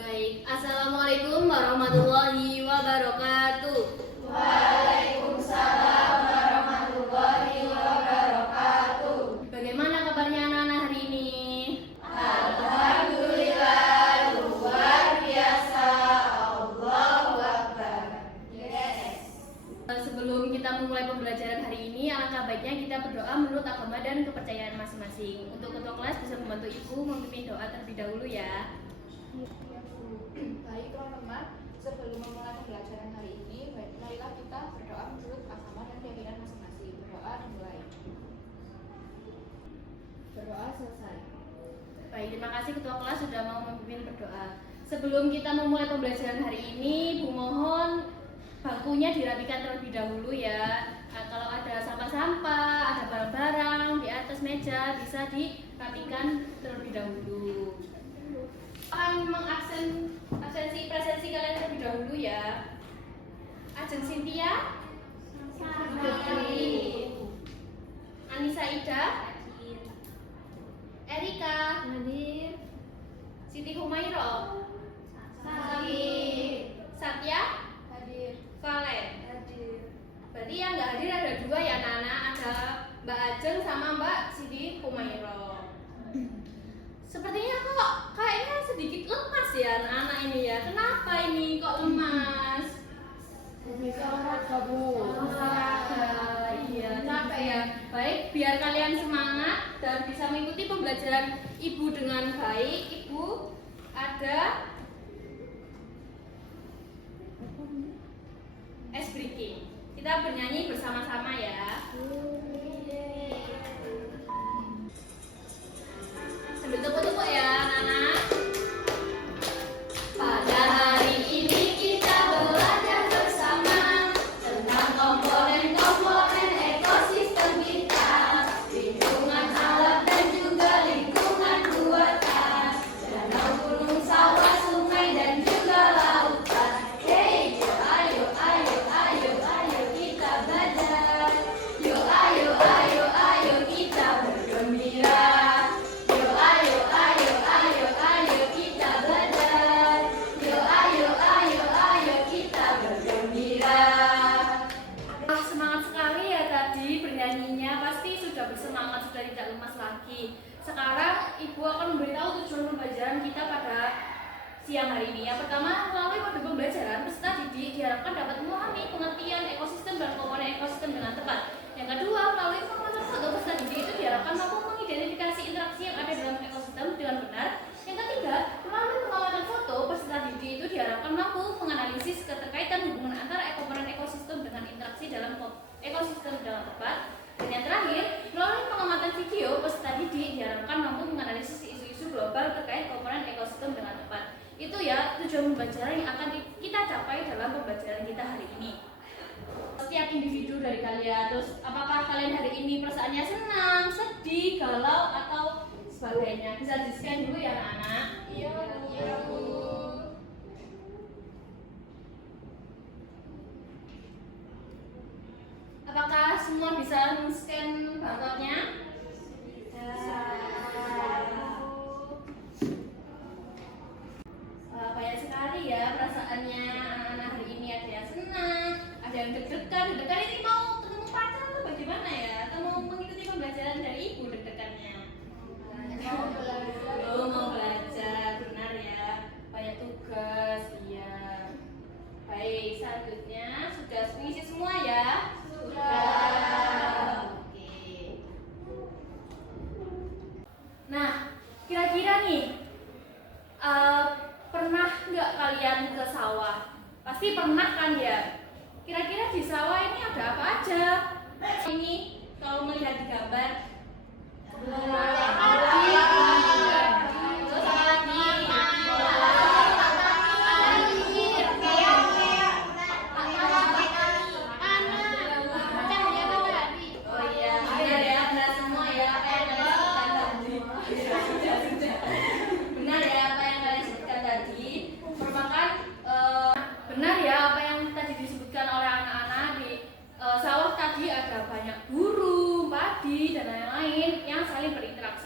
Baik, Assalamualaikum warahmatullahi wabarakatuh. Waalaikumsalam warahmatullahi wabarakatuh. Bagaimana kabarnya anak-anak hari ini? Alhamdulillah, luar biasa. Allahu Akbar. Yes. Sebelum kita memulai pembelajaran hari ini, alangkah baiknya kita berdoa menurut agama dan kepercayaan masing-masing. Untuk ketua kelas bisa membantu ibu memimpin doa terlebih dahulu ya. Baik teman-teman, sebelum memulai pembelajaran hari ini, marilah kita berdoa menurut agama dan keyakinan masing-masing. Berdoa dimulai. Berdoa selesai. Baik, terima kasih ketua kelas sudah mau memimpin berdoa. Sebelum kita memulai pembelajaran hari ini, Bu mohon bangkunya dirapikan terlebih dahulu ya. Kalau ada sampah-sampah, ada barang-barang di atas meja bisa dirapikan terlebih dahulu. Akan absensi presensi kalian terlebih dahulu ya. Ajeng Cynthia, hadir. Anissa Ida, Erika, hadir. Siti Humairo, hadir. Satya, Hadir. Valen, hadir. Berarti yang nggak hadir ada dua ya anak-anak, ada Mbak Ajeng sama Mbak Siti Humairo. Sepertinya kok kayaknya sedikit lemas ya anak-anak ini ya. Kenapa ini kok lemas? Bisa olahraga, Bu. Olahraga, iya capek ya. Baik, biar kalian semangat dan bisa mengikuti pembelajaran ibu dengan baik, ibu ada ice breaking. Kita bernyanyi bersama-sama ya. Sambil tepuk-tepuk ya anak-anak. Pada hari ini kita belajar bersama tentang komponen-komponen ekosistem kita, lingkungan alam dan juga lingkungan buatan, danau, gunung, sawah, sungai dan juga lautan. Hey, ayo, ayo, ayo, ayo kita belajar. Yuk, ayo, ayo, ayo kita bergembira. Yuk, ayo, ayo, ayo, ayo kita belajar. Yuk, ayo, ayo, ayo kita bergembira. Semangat sekali ya tadi bernyanyinya, pasti sudah bersemangat, sudah tidak lemas lagi. Sekarang ibu akan memberitahu tujuan pembelajaran kita pada siang hari ini. Yang pertama, melalui mode pembelajaran, peserta didik diharapkan dapat memahami pengertian ekosistem dan komponen ekosistem dengan tepat. Yang kedua, melalui pengamatan foto, peserta didik itu diharapkan mampu mengidentifikasi interaksi yang ada dalam ekosistem dengan benar. Yang ketiga, melalui pengamatan foto, peserta didik itu diharapkan mampu menganalisis keterkaitan hubungan antara komponen ekosistem dengan interaksi dalam ekosistem dengan tepat. Dan yang terakhir, melalui pengamatan video, peserta didik diharapkan mampu menganalisis isu-isu global terkait komponen ekosistem dengan tepat. Itu ya tujuan pembelajaran yang akan kita capai dalam pembelajaran kita hari ini. Setiap individu dari kalian, terus apakah kalian hari ini perasaannya senang, sedih, galau, atau sebagainya? Bisa di-scan dulu ya anak-anak. Iya, Bu. Apakah semua bisa men-scan barcode-nya? Banyak sekali ya perasaannya anak-anak hari ini. Ada yang senang, ada yang deg-degan. Deg-degan ini mau ketemu pacar atau bagaimana ya? Atau mau mengikuti pembelajaran dari ibu deg-degannya? Mau belajar, benar ya. Banyak tugas, iya. Baik, selanjutnya sudah mengisi semua ya? Sudah. Oke. Nah, kira-kira nih, pernah nggak kalian ke sawah? Pasti pernah kan ya? Kira-kira di sawah ini ada apa aja? Ini kalau melihat di gambar. Terus apa lagi? Oh iya, benar ya, benar semua ya apa yang kalian sebutkan tadi. Benar ya apa yang kalian sebutkan tadi. Merupakan benar ya apa yang tadi disebutkan oleh anak-anak di sawah tadi ada banyak burung, padi dan lain-lain yang saling berinteraksi.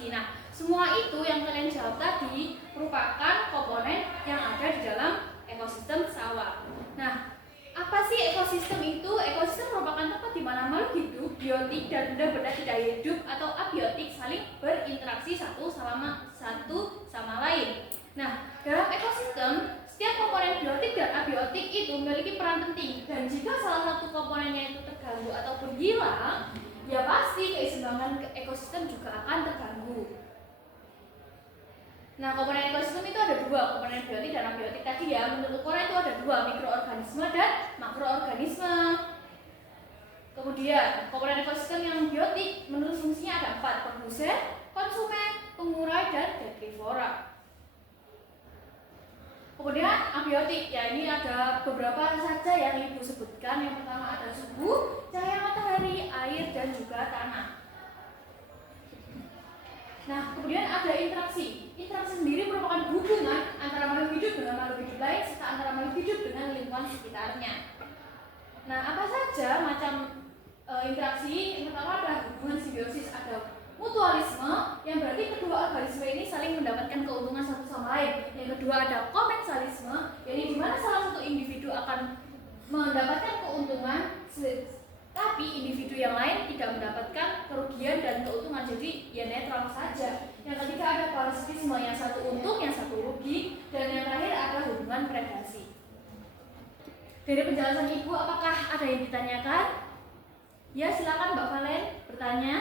biotik dan benda-benda tidak hidup atau abiotik saling berinteraksi satu sama lain. Nah, dalam ekosistem, setiap komponen biotik dan abiotik itu memiliki peran penting, dan jika salah satu komponennya itu terganggu atau berhilang, ya pasti keseimbangan ekosistem juga akan terganggu. Nah, komponen ekosistem itu ada dua, komponen biotik dan abiotik tadi ya. Menurut Korea itu ada dua, mikroorganisme dan makroorganisme. Kemudian, komponen ekosistem yang biotik menurut fungsinya ada 4, produsen, konsumen, pengurai, dan detrivora. Kemudian abiotik, ya ini ada beberapa saja yang Ibu sebutkan. Yang pertama ada suhu, cahaya matahari, air, dan juga tanah. Nah, kemudian ada interaksi. Interaksi sendiri merupakan hubungan antara makhluk hidup dengan makhluk hidup lain serta antara makhluk hidup dengan lingkungan sekitarnya. Nah, apa saja macam interaksi? Yang pertama ada hubungan simbiosis, ada mutualisme, yang berarti kedua organisme ini saling mendapatkan keuntungan satu sama lain. Yang kedua ada komensalisme, yaitu di mana salah satu individu akan mendapatkan keuntungan, tapi individu yang lain tidak mendapatkan kerugian dan keuntungan, jadi ya netral saja. Yang ketiga ada parasitisme, yang satu untung, yang satu rugi, dan yang terakhir ada hubungan predasi. Dari penjelasan Ibu, apakah ada yang ditanyakan? Ya, silakan Mbak Valen bertanya.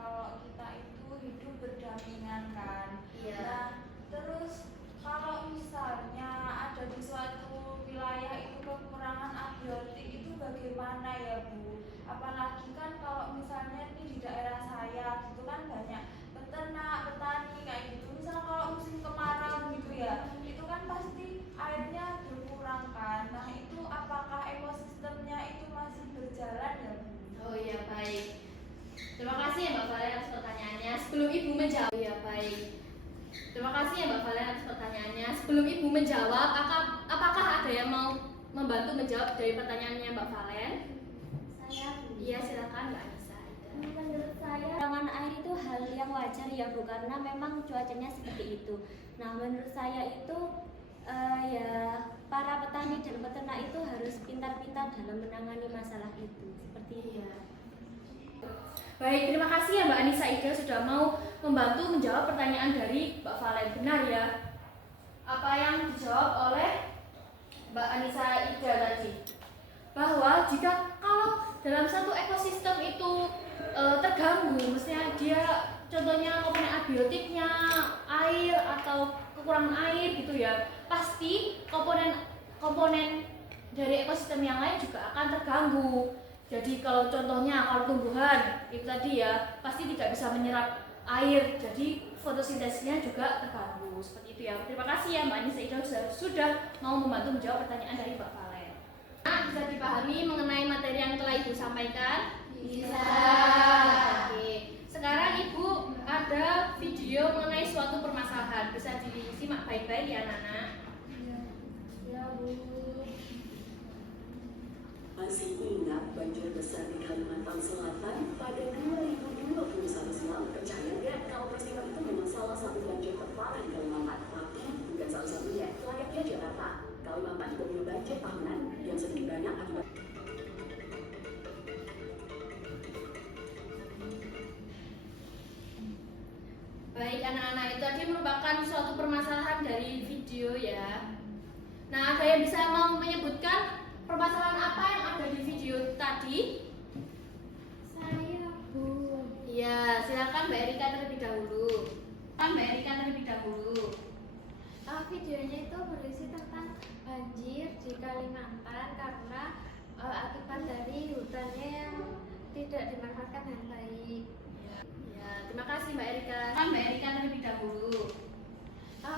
Kalau kita itu hidup berdampingan kan. Iya. Nah, terus kalau misalnya ada di suatu wilayah itu kekurangan abiotik itu bagaimana ya Bu? Apalagi kan kalau misalnya ini di daerah saya gitu kan banyak peternak, petani kayak gitu. Misal kalau musim kemarau gitu ya, itu kan pasti airnya berkurang kan. Nah, itu apakah ekosistemnya itu masih berjalan ya Bu? Oh iya, baik. Terima kasih ya Mbak Valen atas pertanyaannya. Sebelum Ibu menjawab, ya baik. Terima kasih ya Mbak Valen atas pertanyaannya. Sebelum Ibu menjawab, apakah ada yang mau membantu menjawab dari pertanyaannya Mbak Valen? Saya Bu. Iya, silakan Mbak Anissa. Menurut saya kekurangan air itu hal yang wajar ya Bu, karena memang cuacanya seperti itu. Nah, menurut saya itu ya para petani dan peternak itu harus pintar-pintar dalam menangani masalah itu. Seperti itu ya. Baik, terima kasih ya Mbak Anissa Ida sudah mau membantu menjawab pertanyaan dari Mbak Valen. Benar ya? Apa yang dijawab oleh Mbak Anissa Ida tadi? Bahwa jika kalau dalam satu ekosistem itu terganggu, misalnya dia contohnya komponen abiotiknya, air atau kekurangan air gitu ya, pasti komponen dari ekosistem yang lain juga akan terganggu. Jadi kalau contohnya kalau tumbuhan itu tadi ya pasti tidak bisa menyerap air, jadi fotosintesisnya juga terganggu seperti itu ya. Terima kasih ya Mbak Anissa Ida sudah mau membantu menjawab pertanyaan dari Mbak Valen. Nah, bisa dipahami mengenai materi yang telah Ibu sampaikan? Bisa. Oke. Sekarang Ibu ada video mengenai suatu permasalahan. Bisa disimak baik-baik ya anak-anak. Ya Bu. Masih ingat banjir besar di Kalimantan Selatan pada 2021 silam? Percaya nggak kalau peristiwa itu memang salah satu banjir terparah di Kalimantan? Tapi bukan salah satunya, layaknya Jakarta. Kalimantan juga punya banjir tahunan yang sedikit banyak akibat. Baik anak-anak, itu tadi merupakan suatu permasalahan dari video ya. Nah, ada yang bisa mau menyebutkan permasalahan apa yang ada di video tadi? Saya Bu. Iya, silakan Mbak Erika terlebih dahulu. Videonya itu berisi tentang banjir di Kalimantan karena akibat dari hutannya yang tidak dimanfaatkan dengan baik. Ya, terima kasih Mbak Erika. Mbak Erika terlebih dahulu.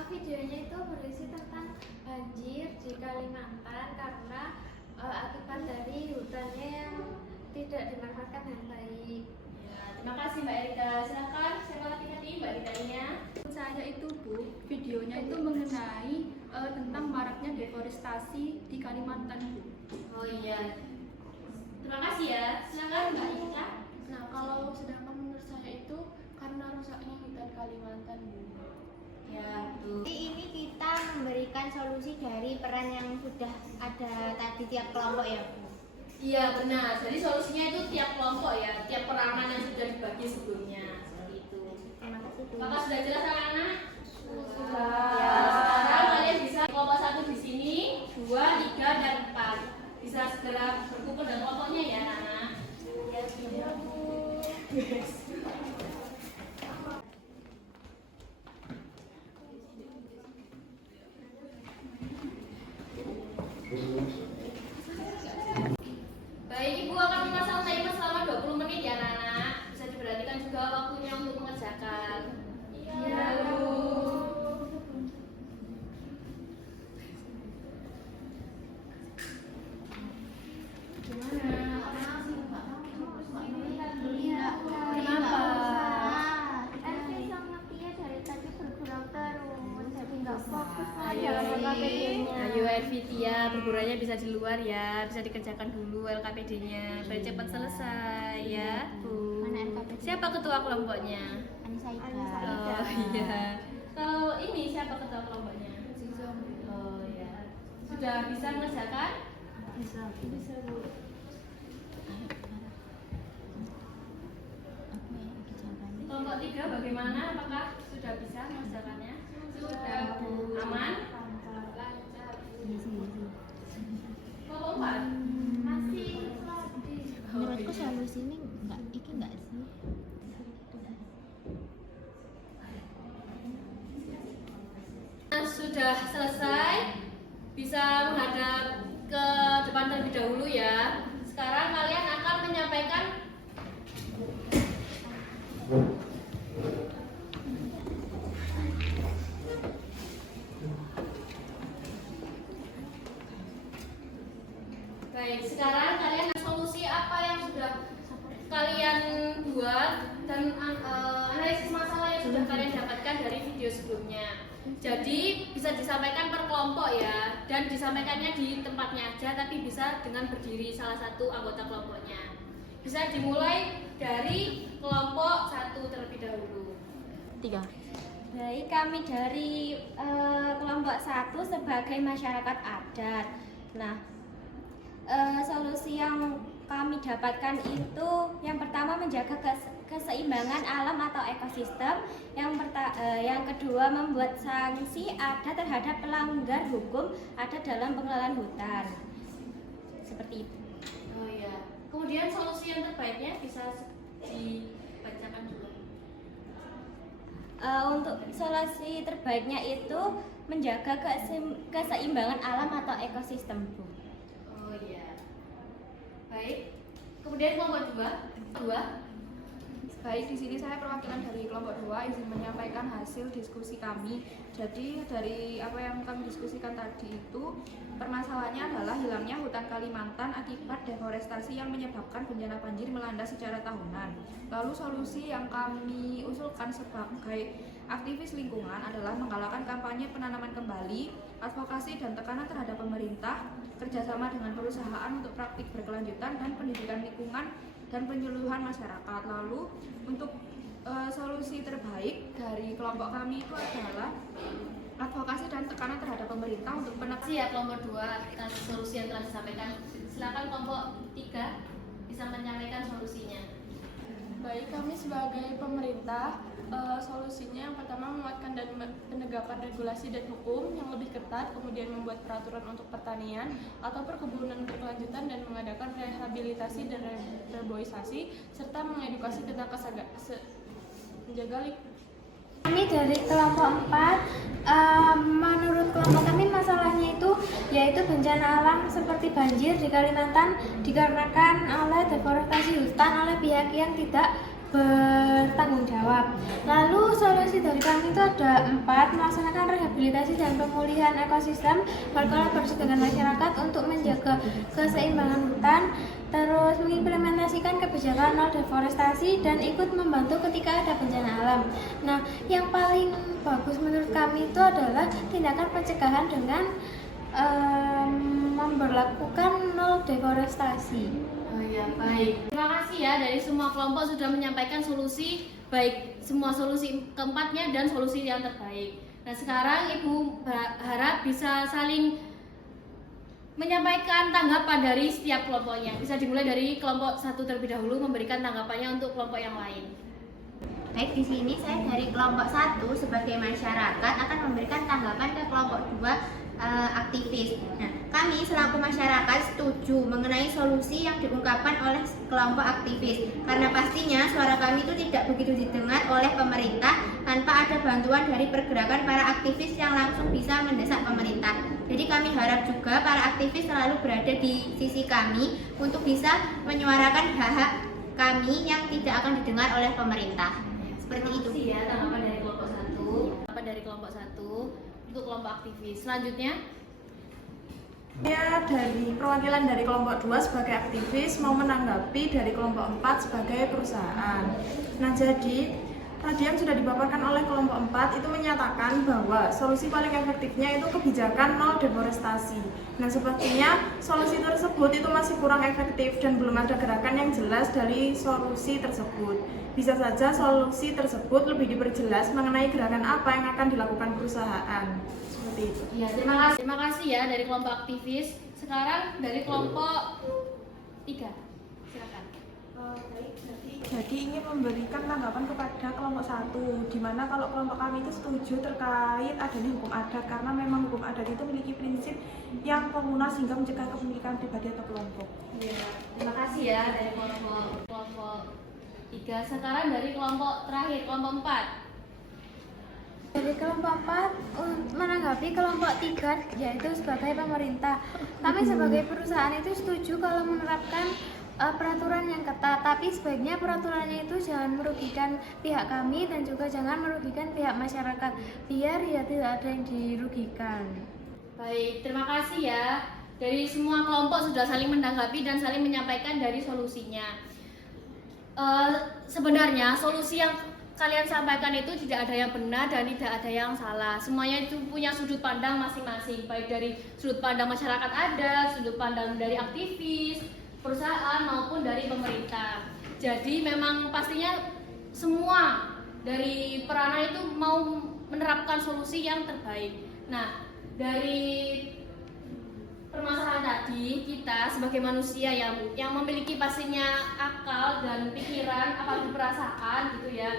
Videonya itu berisi tentang banjir di Kalimantan karena akibat dari hutannya yang tidak dimanfaatkan dengan baik. Ya, terima kasih Mbak Erika. Silakan siapa lagi tadi Mbak Eritanya? Saya itu Bu, videonya itu mengenai tentang maraknya deforestasi di Kalimantan Bu. Oh iya. Terima kasih ya. Silakan Mbak Erika. Nah kalau sedangkan menurut saya itu karena rusaknya hutan Kalimantan Bu. Ya, betul. Jadi ini kita memberikan solusi dari peran yang sudah ada tadi tiap kelompok ya Bu. Iya benar. Jadi solusinya itu tiap kelompok ya, tiap peranan yang sudah dibagi sebelumnya seperti itu. Terima kasih Bu. Apakah sudah jelas anak-anak? Sudah. Ya, sekarang kalian bisa kelompok 1 di sini, 2, 3, dan 4. Bisa segera berkumpul dengan kelompoknya ya anak-anak. Iya Bu. Baik, Ibu akan memasang timer selama 20 menit ya anak-anak. Bisa diperhatikan juga waktunya untuk mengerjakan. Iya, Bu. Elvi sama Tia dari tadi bergurau terus, jadi nggak fokus Ayo, dalam LKPD-nya. ayo Elvitia, berguranya bisa di luar ya, bisa dikerjakan dulu LKPD-nya, biar cepat selesai ya, Bu. Mana LKPD? Siapa ketua kelompoknya? Anissa Ida. Oh iya. Kalau ini siapa ketua kelompoknya? Oh iya. Sudah bisa mengerjakan? Bisa Bu. Kelompok 3 bagaimana? Apakah sudah bisa mengerjakannya? Sudah, Bu. Aman? Kelompok 4? Masih menurutku solusi ini enggak sih. Sudah selesai, bisa menghadap ke depan terlebih dahulu ya. Sekarang kalian akan menyampaikan baik, sekarang kalian solusi apa yang sudah kalian buat dan analisis masalah yang sudah kalian dapatkan dari video sebelumnya. Jadi bisa disampaikan per kelompok ya, dan disampaikannya di tempatnya aja, tapi bisa dengan berdiri salah satu anggota kelompoknya. Bisa dimulai dari kelompok 1 terlebih dahulu. 3. Baik, kami dari kelompok 1 sebagai masyarakat adat. Nah, solusi yang kami dapatkan itu yang pertama menjaga keseimbangan alam atau ekosistem, yang kedua membuat sanksi ada terhadap pelanggar hukum ada dalam pengelolaan hutan. Seperti itu. Oh iya. Kemudian solusi yang terbaiknya bisa dibacakan juga. Untuk solusi terbaiknya itu menjaga keseimbangan alam atau ekosistem, Bu. Oh iya. Baik. Kemudian kelompok 2. Baik, di sini saya perwakilan dari kelompok 2 izin menyampaikan hasil diskusi kami. Jadi dari apa yang kami diskusikan tadi itu, permasalahannya adalah hilangnya hutan Kalimantan akibat deforestasi yang menyebabkan bencana banjir melanda secara tahunan. Lalu solusi yang kami usulkan sebagai aktivis lingkungan adalah menggalakkan kampanye penanaman kembali, advokasi dan tekanan terhadap pemerintah, kerjasama dengan perusahaan untuk praktik berkelanjutan dan pendidikan lingkungan dan penyuluhan masyarakat. Lalu untuk solusi terbaik dari kelompok kami itu adalah advokasi dan tekanan terhadap pemerintah untuk Terima kasih ya kelompok 2 atas solusi yang telah disampaikan. Silakan kelompok 3 bisa menyampaikan solusinya. Baik, kami sebagai pemerintah, solusinya yang pertama menguatkan dan penegakan regulasi dan hukum yang lebih ketat, kemudian membuat peraturan untuk pertanian atau perkebunan berkelanjutan dan mengadakan rehabilitasi dan reboisasi serta mengedukasi tentang menjaga Kami dari kelompok 4, menurut kelompok kami masalahnya itu yaitu bencana alam seperti banjir di Kalimantan dikarenakan oleh deforestasi hutan oleh pihak yang tidak bertanggung jawab. Lalu solusi dari kami itu ada 4, melaksanakan rehabilitasi dan pemulihan ekosistem, berkolaborasi dengan masyarakat untuk menjaga keseimbangan hutan, terus mengimplementasikan kebijakan nol deforestasi dan ikut membantu ketika ada bencana alam. Nah, yang paling bagus menurut kami itu adalah tindakan pencegahan dengan memberlakukan nol deforestasi. Oh ya, baik. Terima kasih ya dari semua kelompok sudah menyampaikan solusi, baik semua solusi keempatnya dan solusi yang terbaik. Nah, sekarang Ibu harap bisa saling menyampaikan tanggapan dari setiap kelompoknya. Bisa dimulai dari kelompok 1 terlebih dahulu memberikan tanggapannya untuk kelompok yang lain. Baik, di sini saya dari kelompok 1 sebagai masyarakat akan memberikan tanggapan ke kelompok 2 aktivis. Nah, kami selaku masyarakat setuju mengenai solusi yang diungkapkan oleh kelompok aktivis karena pastinya suara kami itu tidak begitu didengar oleh pemerintah tanpa ada bantuan dari pergerakan para aktivis yang langsung bisa mendesak pemerintah. Jadi kami harap juga para aktivis selalu berada di sisi kami untuk bisa menyuarakan hak-hak kami yang tidak akan didengar oleh pemerintah. Seperti itu. Terima kasih ya tanggapan dari kelompok 1. Tanggapan dari kelompok 1 untuk kelompok aktivis. Selanjutnya, saya dari perwakilan dari kelompok 2 sebagai aktivis mau menanggapi dari kelompok 4 sebagai perusahaan. Nah, jadi tadi yang sudah dipaparkan oleh kelompok 4 itu menyatakan bahwa solusi paling efektifnya itu kebijakan nol deforestasi. Nah, sepertinya solusi tersebut itu masih kurang efektif dan belum ada gerakan yang jelas dari solusi tersebut. Bisa saja solusi tersebut lebih diperjelas mengenai gerakan apa yang akan dilakukan perusahaan. Seperti itu. ya terima kasih ya dari kelompok aktivis. Sekarang dari kelompok 3. Silakan. Jadi ingin memberikan tanggapan kepada kelompok 1, di mana kalau kelompok kami itu setuju terkait adanya hukum adat karena memang hukum adat itu memiliki prinsip yang komunal sehingga mencegah kepemilikan pribadi atau kelompok. Terima kasih ya dari kelompok 3. Sekarang dari kelompok terakhir, kelompok 4. Dari kelompok 4 menanggapi kelompok 3 yaitu sebagai pemerintah. Kami sebagai perusahaan itu setuju kalau menerapkan peraturan yang ketat, tapi sebaiknya peraturannya itu jangan merugikan pihak kami dan juga jangan merugikan pihak masyarakat, biar ya tidak ada yang dirugikan. Baik, terima kasih ya. Dari semua kelompok sudah saling menanggapi dan saling menyampaikan dari solusinya. Sebenarnya solusi yang kalian sampaikan itu tidak ada yang benar dan tidak ada yang salah. Semuanya itu punya sudut pandang masing-masing, baik dari sudut pandang masyarakat adat, sudut pandang dari aktivis, perusahaan maupun dari pemerintah. Jadi memang pastinya semua dari peranan itu mau menerapkan solusi yang terbaik. Nah, dari permasalahan tadi, kita sebagai manusia yang memiliki pastinya akal dan pikiran apalagi perasaan gitu ya,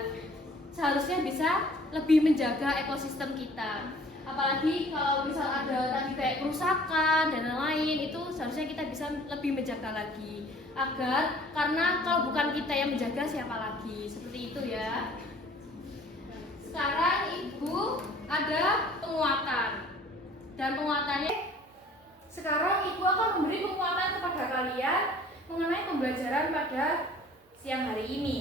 seharusnya bisa lebih menjaga ekosistem kita. Apalagi kalau misal ada tadi kayak kerusakan dan lain-lain, itu seharusnya kita bisa lebih menjaga lagi agar, karena kalau bukan kita yang menjaga siapa lagi, seperti itu ya. Sekarang Ibu ada penguatan dan penguatannya. Sekarang Ibu akan memberi penguatan kepada kalian mengenai pembelajaran pada siang hari ini.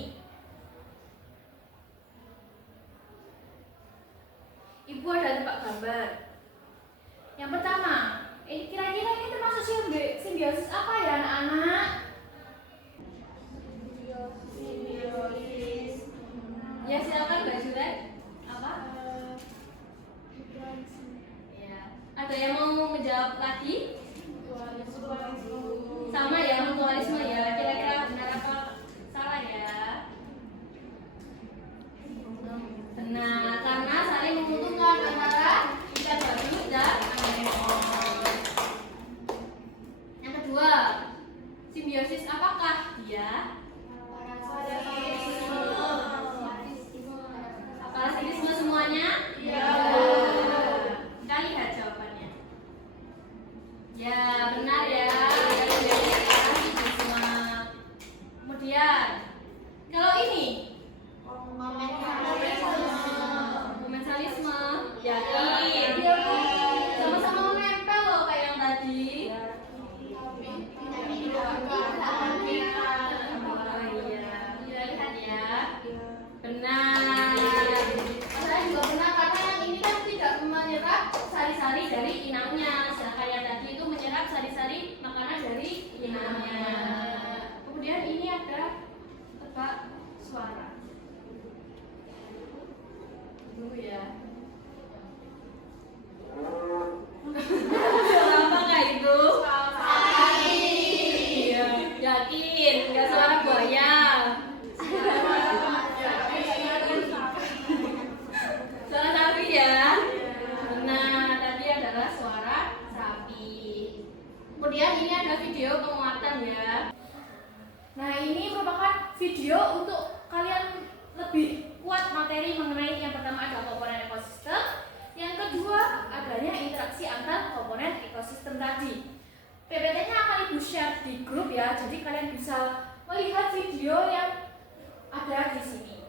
Ibu ada tebak gambar. Yang pertama, kira-kira ini termasuk simbiosis apa ya anak-anak? Simbiosis. Ya silakan Mbak Juret. Apa? Ya. Ada yang mau menjawab lagi? Sama ya, mutualisme ya. Kira-kira benar apa salah ya? Benar, karena saling menguntungkan antara kita baru dan yang kedua, simbiosis apakah dia? Parasitisme semuanya? Ya. Kita lihat jawabannya. Ya, benar ya. Parasitisme. Kemudian, kalau ini komensalisme, yakin. Sama-sama menempel loh kayak yang tadi. Iya, lihat ya. Benar. Saya juga benar karena yang ini kan tidak menyerap sari-sari dari inangnya, sedangkan yang tadi itu menyerap sari-sari makanan dari inangnya. Kemudian ini ada tebak suara. Dulu ya. Suara apakah itu? Iya, yakin. Enggak suara buaya. Suara sapi ya. Benar, tadi adalah suara sapi. Kemudian ini ada video penguatan ya. Nah, ini merupakan video untuk kalian lebih kuat materi mengenai yang pertama ada komponen ekosistem, yang kedua adanya interaksi antar komponen ekosistem tadi. PPT-nya akan Ibu share di grup ya, jadi kalian bisa melihat video yang ada di sini.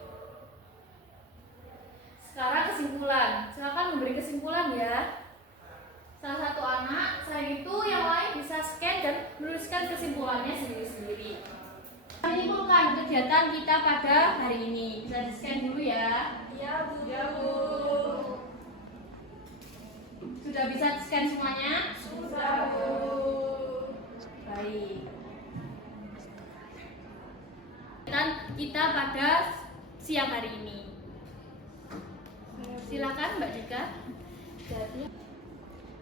Sekarang kesimpulan, silakan memberi kesimpulan ya. Salah satu anak, selain itu yang lain bisa scan dan menuliskan kesimpulannya sendiri-sendiri. Menyimpulkan kegiatan kita pada hari ini. Bisa di-scan dulu ya. Iya, Bu. Ya, Bu. Sudah bisa scan semuanya? Sudah, Bu. Baik. Dan kita pada siang hari ini. Silakan Mbak Dika.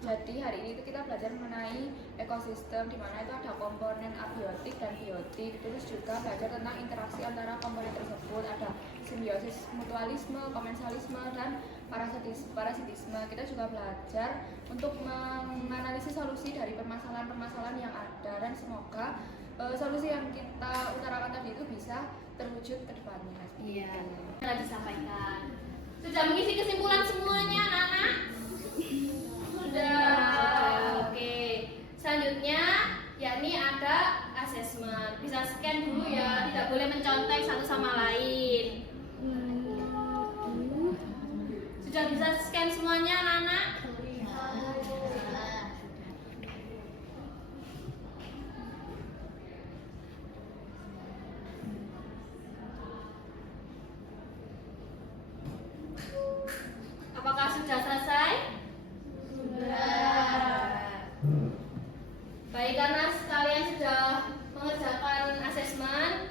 Jadi hari ini itu kita belajar mengenai ekosistem, di mana itu ada komponen abiotik dan biotik. Terus juga belajar tentang interaksi antara komponen tersebut, ada simbiosis mutualisme, komensalisme, dan parasitisme. Kita juga belajar untuk menganalisis solusi dari permasalahan-permasalahan yang ada, dan semoga solusi yang kita utarakan tadi itu bisa terwujud ke depannya. Iya. Telah disampaikan. Sudah mengisi kesimpulan semuanya, anak-anak? Sudah. Oke. Selanjutnya yakni ada asesmen. Bisa scan dulu ya, tidak boleh mencontek satu sama lain. Sudah bisa scan semuanya, anak-anak? Apakah sudah selesai? Baik, karena kalian sudah mengerjakan asesmen,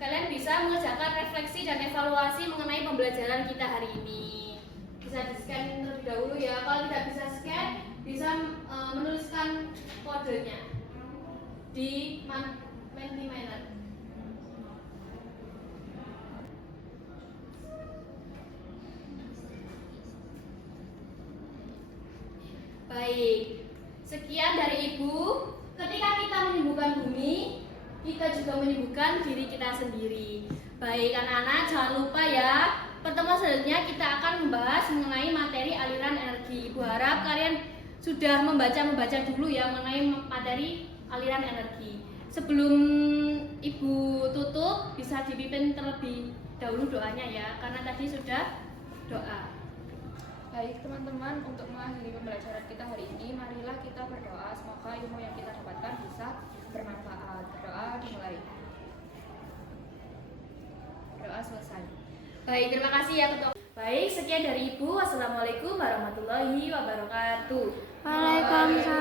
kalian bisa mengerjakan refleksi dan evaluasi mengenai pembelajaran kita hari ini. Bisa di-scan terlebih dahulu ya. Kalau tidak bisa scan, bisa menuliskan kodenya di Mentimeter. Baik, sekian dari Ibu. Ketika kita menyembuhkan bumi, kita juga menyembuhkan diri kita sendiri. Baik anak-anak, jangan lupa ya, pertemuan selanjutnya kita akan membahas mengenai materi aliran energi. Ibu harap kalian sudah membaca dulu ya mengenai materi aliran energi. Sebelum Ibu tutup, bisa dipimpin terlebih dahulu doanya ya, karena tadi sudah doa. Baik teman-teman, untuk mengakhiri pembelajaran kita hari ini, marilah kita berdoa. Semoga ilmu yang kita dapatkan bisa bermanfaat. Berdoa dimulai. Berdoa selesai. Baik, terima kasih ya ketua. Baik, sekian dari Ibu. Wassalamualaikum warahmatullahi wabarakatuh. Waalaikumsalam.